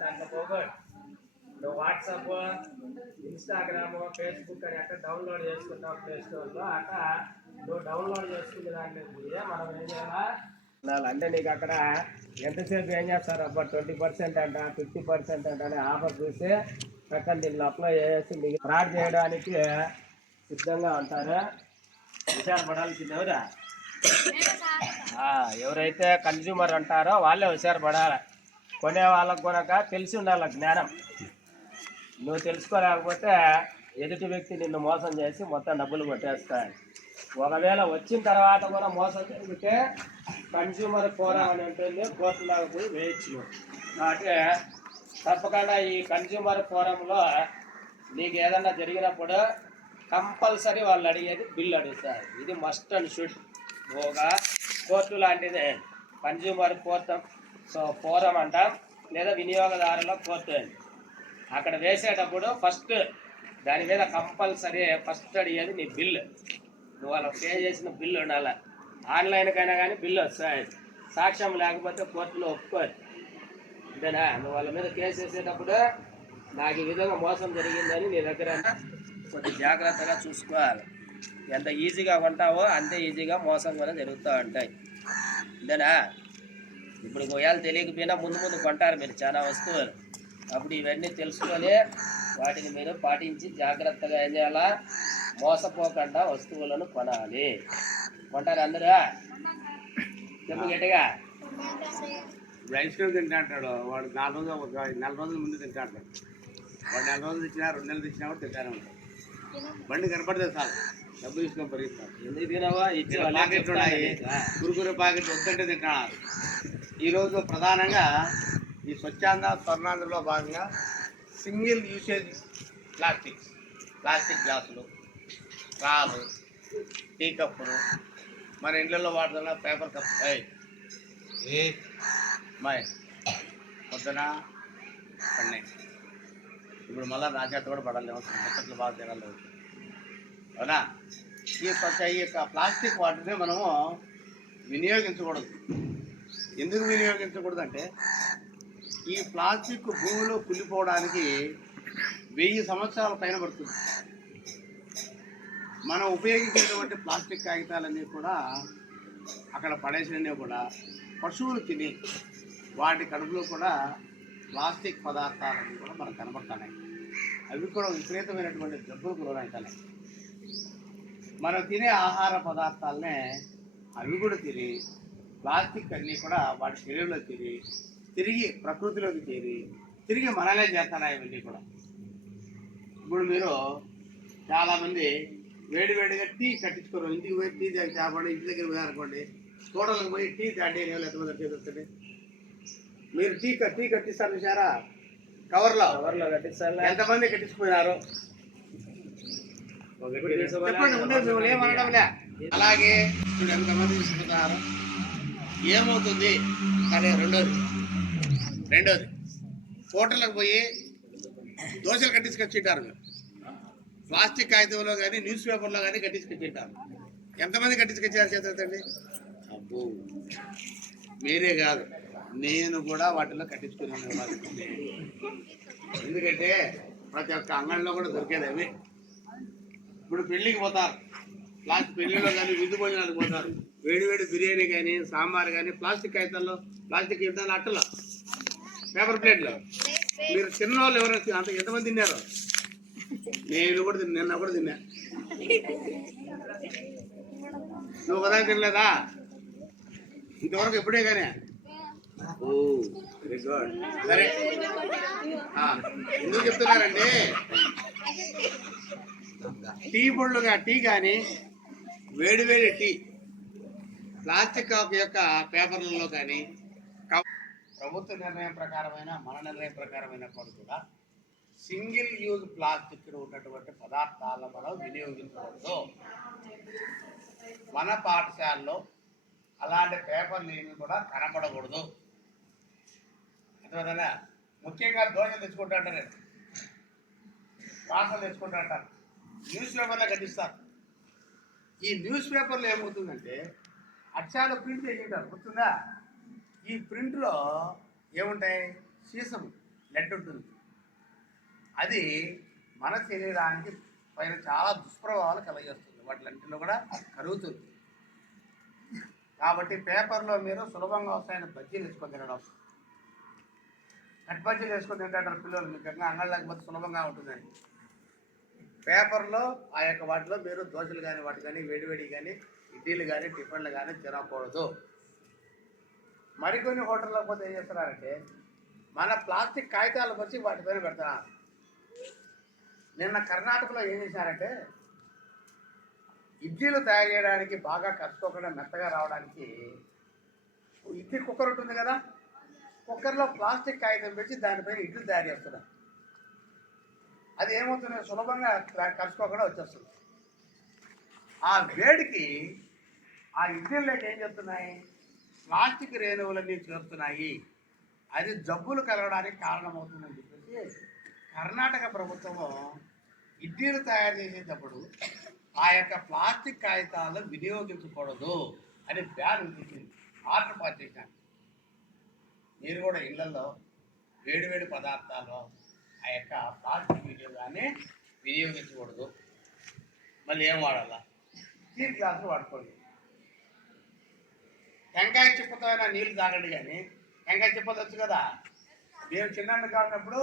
దాంట్లో పోగొట్టు. నువ్వు WhatsApp, Instagram, Facebook అని అట్లా డౌన్లోడ్ చేసుకుంటావు ప్లే స్టోర్లో. అట్లా నువ్వు డౌన్లోడ్ చేసుకునే దాంట్లో మనం ఏం చేయాలా అంటే నీకు అక్కడ ఎంతసేపు ఏం చేస్తారు అబ్బా 20% అంట 50% అంట అని ఆఫర్ చూసి పక్కన దీన్ని అప్లై చేసి మీకు ఫ్రాడ్ చేయడానికి సిద్ధంగా ఉంటారు. హుషారుపడాల్సింది ఎవరైతే కన్జ్యూమర్ అంటారో వాళ్ళే హుషారుపడాలి. కొనే వాళ్ళకు కొనక తెలిసి ఉండాలి జ్ఞానం. నువ్వు తెలుసుకోలేకపోతే ఎదుటి వ్యక్తి నిన్ను మోసం చేసి మొత్తం డబ్బులు కొట్టేస్తాడు. ఒకవేళ వచ్చిన తర్వాత కూడా మోసం జరిగితే కన్జ్యూమర్ ఫోరం అని ఉంటుంది, కోర్టులాగా పోయి వేయచ్చు. కాబట్టి తప్పకుండా ఈ కన్జ్యూమర్ ఫోరంలో నీకు ఏదన్నా జరిగినప్పుడు కంపల్సరీ వాళ్ళు అడిగేది బిల్లు అడుగుతారు. ఇది మస్ట్ అండ్ షుడ్. ఒక కోర్టు లాంటిదే కన్జ్యూమర్ ఫోరం అంటాం, లేదా వినియోగదారుల కోర్టు అని. అక్కడ వేసేటప్పుడు ఫస్ట్ దాని మీద కంపల్సరీ ఫస్ట్ అడిగేది నీ బిల్లు. నువ్వు వాళ్ళకి పే చేసిన బిల్లు ఉండాలి. ఆన్లైన్కైనా కానీ బిల్లు వస్తాయి. సాక్ష్యం లేకపోతే కోర్టులో ఒప్పుకోరు. అంతేనా? నువ్వు వాళ్ళ మీద కేసు వేసేటప్పుడు నాకు ఈ విధంగా మోసం జరిగిందని నీ దగ్గర కొద్దిగా జాగ్రత్తగా చూసుకోవాలి. ఎంత ఈజీగా కొంటావో అంతే ఈజీగా మోసం కూడా జరుగుతూ ఉంటాయి. అంతేనా? ఇప్పుడు ఒకవేళ తెలియకపోయినా ముందు కొంటారు మీరు చాలా వస్తువులు. అప్పుడు ఇవన్నీ తెలుసుకొని వాటిని మీరు పాటించి జాగ్రత్తగా ఏం చేయాలా, మోసపోకుండా వస్తువులను కొనాలి. కొంటారు అందరూ? చెప్పు గట్టిగా. ఐస్ క్రీమ్ తింటా అంటాడు వాడు. 4 రోజుల ముందు తింటా అంటాడు వాడు. 4 రోజులు తెచ్చినా 2 నెలలు తెచ్చినా కూడా తింటానే ఉంటాడు. బండి కనపడితే చాలు డబ్బులు తీసుకొని పరిగిస్తాడు. ఎందుకు తినవా? పాకెట్లు ఉన్నాయి, కురుకురు ప్యాకెట్లు వద్దంటే తింటున్నారు. ఈరోజు ప్రధానంగా ఈ స్వచ్ఛాంధ్ర స్వర్ణాంధ్రలో భాగంగా సింగిల్ యూసేజ్ ప్లాస్టిక్ గ్లాసులు, స్ట్రాలు, టీ కప్పులు, మన ఇళ్ళల్లో వాడుతున్న పేపర్ కప్ పొద్దున పడినాయి. ఇప్పుడు మళ్ళీ రాజాట్ కూడా పడాలి, ముచ్చట్లు బాగా తినాలి. అవునా? ఈ యొక్క ప్లాస్టిక్ వాటిని మనము వినియోగించకూడదు. ఎందుకు వినియోగించకూడదు అంటే ఈ ప్లాస్టిక్ భూమిలో కుళ్ళిపోవడానికి 1000 సంవత్సరాల పైన పడుతుంది. మనం ఉపయోగించేటువంటి ప్లాస్టిక్ కాగితాలన్నీ కూడా అక్కడ పడేసినవి కూడా పశువులు తిని వాటి కడుపులో కూడా ప్లాస్టిక్ పదార్థాలన్నీ కూడా మనకు కనబడుతున్నాయి. అవి కూడా విపరీతమైనటువంటి జబ్బులకు లోనవుతున్నాయి. మనం తినే ఆహార పదార్థాలనే అవి కూడా తిని ప్లాస్టిక్ అన్నీ కూడా వాటి శరీరంలో తిరిగి ప్రకృతిలోకి తిరిగి మనలే చేస్తున్నాయి ఇవన్నీ కూడా. ఇప్పుడు మీరు చాలామంది వేడివేడిగా టీ కట్టించుకోరు. ఇంటికి పోయి టీ తాగండి, ఇంటి దగ్గర పోయి అనుకోండి, తోటలకు పోయి టీ తాగేది ఎంతమంది చేస్తుంది. మీరు టీ కట్టిస్తారు చూసారా, కవర్లో కట్టిస్తారు. ఎంతమంది కట్టించుకుపోయినారు చెప్పండి. ఉండదు ఏమనడంలే. అలాగే ఇప్పుడు ఎంతమంది తీసుకుంటున్నారు, ఏమవుతుంది? కానీ రెండోది హోటళ్ళకు పోయి దోశలు కట్టించుకొచ్చింటారు. ప్లాస్టిక్ కాగితంలో కానీ న్యూస్ పేపర్లో కానీ కట్టించుకొచ్చింటారు. ఎంతమంది కట్టించుకొచ్చారు చేతండి? అబ్బో, మీరే కాదు నేను కూడా వాటిలో కట్టించుకున్నాను. ఎందుకంటే ప్రతి ఒక్క అంగడిలో కూడా దొరికేది అవి. ఇప్పుడు పెళ్ళికి పోతారు, ప్లాస్టిక్ పెళ్ళిలో కానీ విందు భోజనాలకు పోతారు, వేడి బిర్యానీ కానీ సాంబార్ కానీ ప్లాస్టిక్ కాగితాల్లో, ప్లాస్టిక్ కాగితాలు, అట్టలో, పేపర్ ప్లేట్లో. మీరు తిన్న వాళ్ళు ఎవరైనా అంత ఎంతమంది తిన్నారు? నేను కూడా నిన్న కూడా తిన్నా. నువ్వు కదా తినలేదా ఇంతవరకు? ఎప్పుడే కానీ. ఓ వెరీ గుడ్. సరే, ఎందుకు చెప్తున్నారంటే టీ కానీ వేడి టీ ప్లాస్టిక్ యొక్క పేపర్లలో కానీ ప్రభుత్వ నిర్ణయం ప్రకారమైన మన నిర్ణయం ప్రకారమైన కూడా సింగిల్ యూజ్ ప్లాస్టిక్ ఉన్నటువంటి పదార్థాలను మనం వినియోగించకూడదు. మన పాఠశాలలో అలాంటి పేపర్లు ఏమి కూడా కనపడకూడదు. అంతేనా? ముఖ్యంగా దోశలు తెచ్చుకుంటా అంటారు, పార్సలు తెచ్చుకుంటా అంటారు, న్యూస్ పేపర్లో కట్టిస్తారు. ఈ న్యూస్ పేపర్లో ఏమవుతుందంటే అక్షరాలు ప్రింట్ చేసేటారు గుర్తుందా? ఈ ప్రింట్లో ఏముంటాయి? సీసం లెడ్ ఉంటుంది. అది మన శరీరానికి పైన చాలా దుష్ప్రభావాలు కలగజేస్తుంది. వాటిలన్నింటిలో కూడా కరుగుతుంది. కాబట్టి పేపర్లో మీరు సులభంగా వస్తాయని బజ్జీలు వేసుకొని తినడం, కట్ బజ్జీలు వేసుకొని తింటారు పిల్లలు. మీకు అంగడి లేకపోతే సులభంగా ఉంటుందని పేపర్లో ఆ యొక్క వాటిలో మీరు దోశలు కానీ వాటి కానీ వేడివేడి కానీ ఇడ్లీలు కానీ టిఫిన్లు కానీ తినకూడదు. మరికొన్ని హోటల్లో పోతే ఏం చేస్తున్నారంటే మన ప్లాస్టిక్ కాగితాలు వచ్చి వాటిపైన పెడతారు. నిన్న కర్ణాటకలో ఏం చేశారంటే ఇడ్లీలు తయారు చేయడానికి బాగా కలుసుకోకుండా మెత్తగా రావడానికి ఇడ్లీ కుక్కర్ ఉంటుంది కదా, కుక్కర్లో ప్లాస్టిక్ కాగితం పెట్టి దానిపైన ఇడ్లీ తయారు చేస్తున్నారు. అది ఏమవుతుంది? సులభంగా కలుసుకోకుండా వచ్చేస్తుంది. ఆ వేడికి ఆ ఇడ్లీలోకి ఏం చేస్తున్నాయి? ప్లాస్టిక్ రేణువులన్నీ చేరుతున్నాయి. అది జబ్బులు కలగడానికి కారణమవుతుందని చెప్పేసి కర్ణాటక ప్రభుత్వము ఇడ్లీలు తయారు చేసేటప్పుడు ఆ యొక్క ప్లాస్టిక్ కాగితాలు వినియోగించకూడదు అని బ్యాన్ విధించింది. ఆర్డర్ పాస్ చేశాను. మీరు కూడా ఇళ్లలో వేడివేడి పదార్థాలు ఆ యొక్క ప్లాస్టిక్ వినియోగాన్ని వినియోగించకూడదు. మళ్ళీ ఏం వాడాలా? స్టీల్ గ్లాసులు వాడుకోండి. టెంకాయ చిప్పతో అయినా నీళ్ళు తాగండి. కానీ టెంకాయ చిప్ప వచ్చు కదా, నేను చిన్న కానప్పుడు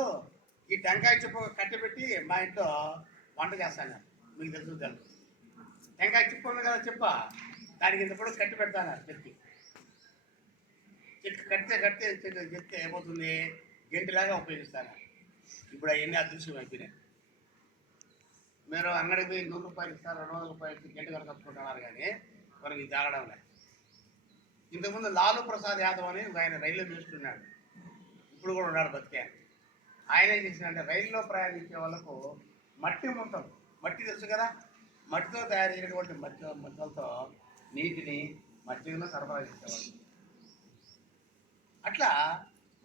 ఈ టెంకాయ చిప్ప కట్టెపెట్టి మా ఇంట్లో వంట చేస్తాను. మీకు తెలుసు టెంకాయ చిప్ప ఉంది కదా, చిప్ప దానికి ఇంత కూడా కట్టి పెడతాను. చెప్తే ఏమవుతుంది? గంటిలాగా ఉపయోగిస్తాను. ఇప్పుడు అవన్నీ అదృశ్యం అయిపోయినాయి. మీరు అంగడికి పోయి 100 రూపాయలు ఇస్తారు, 200 రూపాయలు ఇచ్చి గంట కనుకొచ్చుకుంటున్నారు. కానీ మనకి తాగడం లేదు. ఇంతకుముందు లాలూ ప్రసాద్ యాదవ్ అని ఆయన రైల్లో చూస్తున్నాడు. ఇప్పుడు కూడా ఉన్నాడు బతికే. ఆయన ఏం చేసినంటే రైల్లో ప్రయాణించే వాళ్ళకు మట్టి ముంటలు, మట్టి తెలుసు కదా, మట్టితో తయారు చేసినటువంటి మట్టలతో నీటిని మజ్జిగను సరఫరా చేసేవాళ్ళు. అట్లా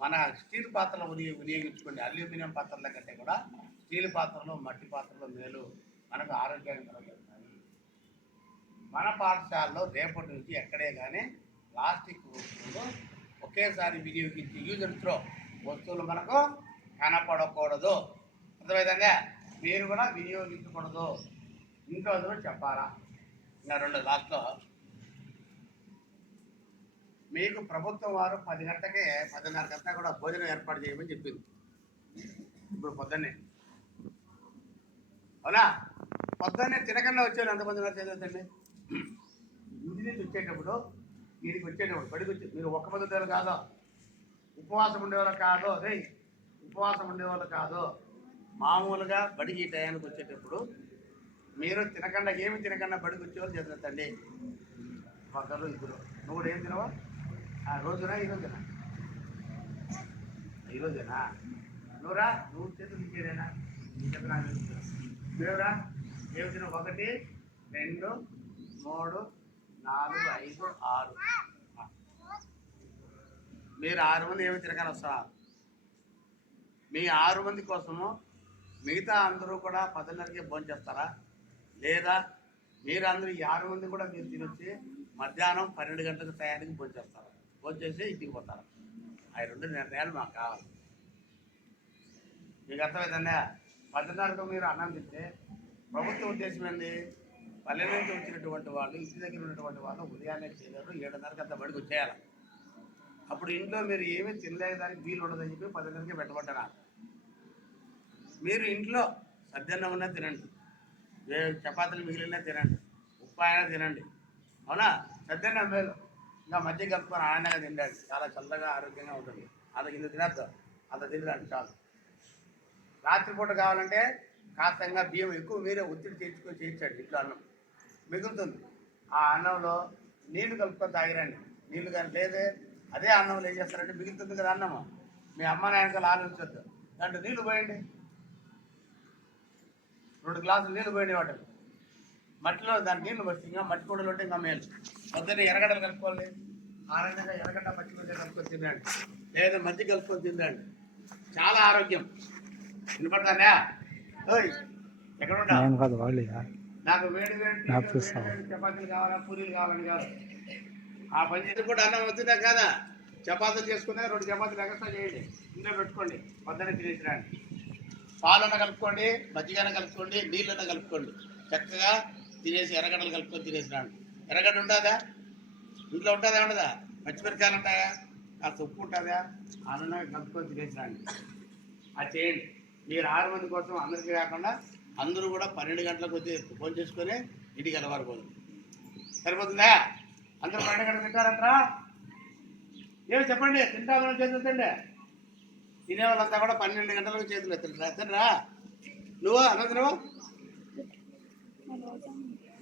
మన స్టీల్ పాత్రలు వినియోగించుకోండి. అల్యూమినియం పాత్రల కంటే కూడా స్టీల్ పాత్రలు, మట్టి పాత్రలు మేలు, మనకు ఆరోగ్యాన్ని కలుగుతాయి. మన పాఠశాలలో రేపటి నుంచి ఎక్కడే కానీ ప్లాస్టిక్ వస్తువులు ఒకేసారి వినియోగించి యూజ్ అండ్ త్రో వస్తువులు మనకు కనపడకూడదు. అర్థమైందంగా? మీరు కూడా వినియోగించకూడదు. ఇంట్లో చెప్పాలా? ఇంకా 2 లాస్ట్లో మీకు ప్రభుత్వం వారు 10 గంటకే 10:30 గంటల కూడా భోజనం ఏర్పాటు చేయమని చెప్పింది. ఇప్పుడు పొద్దున్నే అవునా? పొద్దున్నే తినకుండా వచ్చాను. ఎంతమంది ఉన్నారు చదువుతండి? ఇంటి నుంచి వచ్చేటప్పుడు, వీడికి వచ్చేటప్పుడు బడికి వచ్చి మీరు ఒక్క పొద్దుతారు కాదు, ఉపవాసం ఉండేవాళ్ళు కాదు, ఉపవాసం ఉండేవాళ్ళు కాదు. మామూలుగా బడికి ఈ టయానికి వచ్చేటప్పుడు మీరు తినకుండా, ఏమి తినకుండా బడికి వచ్చేవాళ్ళు చదువుతండి. ఒకరు ఇద్దరు. నువ్వు కూడా ఏం తినవా? రోజునా? ఈరోజేనా? నువ్వురా, నువ్వు చేతులు ఇచ్చేదేనా? నువ్వురా ఏమి తినవు? 1 2 3 4 5 6. మీరు 6 మంది ఏమి తినగానే వస్తారా? మీ 6 మంది కోసము మిగతా అందరూ కూడా 10:30కే భోజనం చేస్తారా? లేదా మీరు అందరూ ఈ 6 మంది కూడా మీరు తినొచ్చి మధ్యాహ్నం 12 గంటలకు టయానికి భోజనం చేస్తారు, భోజనం చేసి ఇంటికి పోతారు? అవి 2 నిర్ణయాలు మాకు కావాలి. మీకు అర్థమైందా? 10:30కు మీరు అన్నం తింటే ప్రభుత్వ ఉద్దేశం ఏంది? పల్లె నుంచి వచ్చినటువంటి వాళ్ళు, ఇంటి దగ్గర ఉన్నటువంటి వాళ్ళు ఉదయాన్నే చేయలేరు, 7:30కి అంత బడికి వచ్చేయాలి. అప్పుడు ఇంట్లో మీరు ఏమీ తినలేదానికి వీలు ఉండదని చెప్పి 10:30కే పెట్టబడ్డారు. మీరు ఇంట్లో సద్దన్నం ఉన్నా తినండి, చపాతీలు మిగిలినా తినండి, ఉప్పు అయినా తినండి. అవునా? సద్దన్నం మేలు. ఇంకా మధ్య కలుపుకొని ఆనందంగా తిండండి, చాలా చల్లగా ఆరోగ్యంగా ఉంటుంది. అంత కింద తినద్దు, అంత తినడానికి చాలు. రాత్రిపూట కావాలంటే కాస్తంగా బియ్యం ఎక్కువ మీరే ఒత్తిడి చేయించండి. ఇంట్లో అన్నం మిగులుతుంది. ఆ అన్నంలో నీళ్లు కలుపుకొని తాగిరండి. నీళ్లు కానీ లేదే అదే అన్నంలో ఏం చేస్తారంటే మిగులుతుంది కదా అన్నము, మీ అమ్మ నాయనకలు ఆలోచించద్దు, దాంట్లో నీళ్లు పోయండి. 2 గ్లాసులు నీళ్లు పోయండి. వాటిని మట్టిలో దాని నీళ్లు వస్తే ఇంకా మట్టి కూడలు ఉంటే ఇంకా మేలు. పొద్దున్న ఎర్రగడ్డలు కలుపుకోండి. ఆరోగ్యంగా ఎర్రగడ్డ పచ్చిమిరపకాయ కలుపుకొని తినండి, లేదా మజ్జిగ కలుపుకొని తినండి. చాలా ఆరోగ్యం. వినపడతానే? ఎక్కడ ఉంటా? నాకు వేడి వేడి చపాతీలు కావాలా, పూరీలు కావాలని కాదు, ఆ పని చేసి కూడా అన్నం వచ్చిందా కాదా? చపాతీలు చేసుకునే 2 చపాతీలు ఎగస్ట్రా చేయండి, ఇంట్లో పెట్టుకోండి, పొద్దున్న తినేసిరండి. పాలన్న కలుపుకోండి, మజ్జిగన కలుపుకోండి, నీళ్ళన్న కలుపుకోండి, చక్కగా తినేసి ఎర్రగడ్డలు కలుపుకొని తినేసిరండి. ఎర్రగడ్డ ఉంటుందా ఇంట్లో? ఉంటుందా ఉండదా? పచ్చిమిరకాయలు ఉంటాయా? కాస్త ఉప్పు ఉంటుందా? అన్న కలుపుకొని తినేసిరండి. అది చేయండి. మీరు 6 మంది కోసం అందరికీ కాకుండా అందరూ కూడా 12 గంటలకు వచ్చి ఫోన్ చేసుకొని ఇంటికి వెళ్ళవారిపోదు. సరిపోతుందా? అందరూ 12 గంటలు తింటారంటారా? ఏమి చెప్పండి, తింటామని చేతుందండి. తినే వాళ్ళంతా కూడా 12 గంటలకు చేతులు ఎత్తుంటారా? ఎత్తండిరా. నువ్వు అన్న తినవా?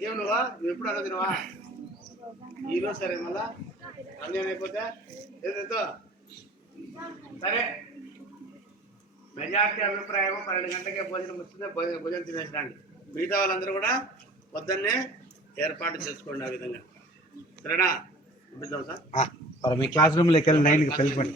ఏమి నువ్వు ఎప్పుడు అన్న తినవా? ఈరోజు సరే, మళ్ళా రంజాన్ అయిపోతే ఏదో సరే. మెజార్టీ అభిప్రాయం 12 గంటలకే భోజనం వస్తుందే, భోజనం తినేసిరండి. మిగతా వాళ్ళందరూ కూడా పొద్దున్నే ఏర్పాటు చేసుకోండి ఆ విధంగా. సరేనా? పంపిద్దాం సార్. మీ క్లాస్ రూమ్లోకి వెళ్ళి 9కి వెళ్ళిపోండి.